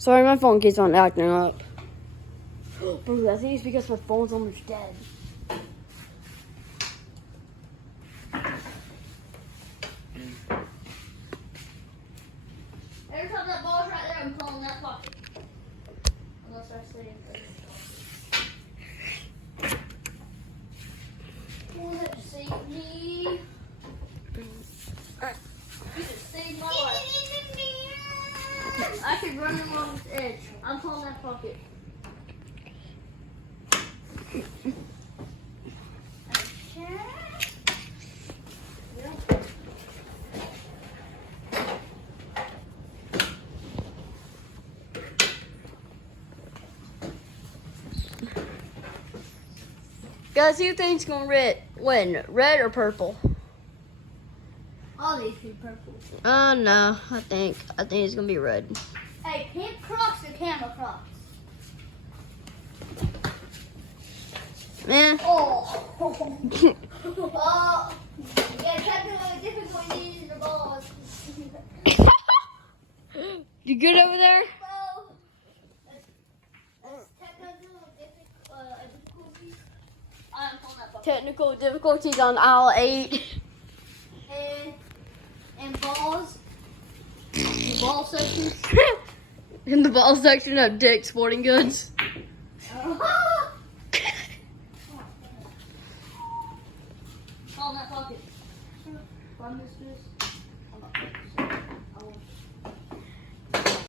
Sorry, my phone keeps on acting up. Bro, I think it's because my phone's almost dead. Every time that ball's right there, I'm pulling that pocket. Unless I stay in there. Pull that to save me. You just saved my life. I could run him on this edge. I'm pulling that pocket. Guys, who thinks gonna win? Red or purple? All these be purple. No, I think it's gonna be red. Hey, pink Crocs or camel Crocs? Man. Oh. Oh. Yeah, technically difficulty using the balls. You good over there? Technical difficulties on aisle 8. And balls. The ball section. In the ball section of Dick's Sporting Goods. Call that pocket. Run this.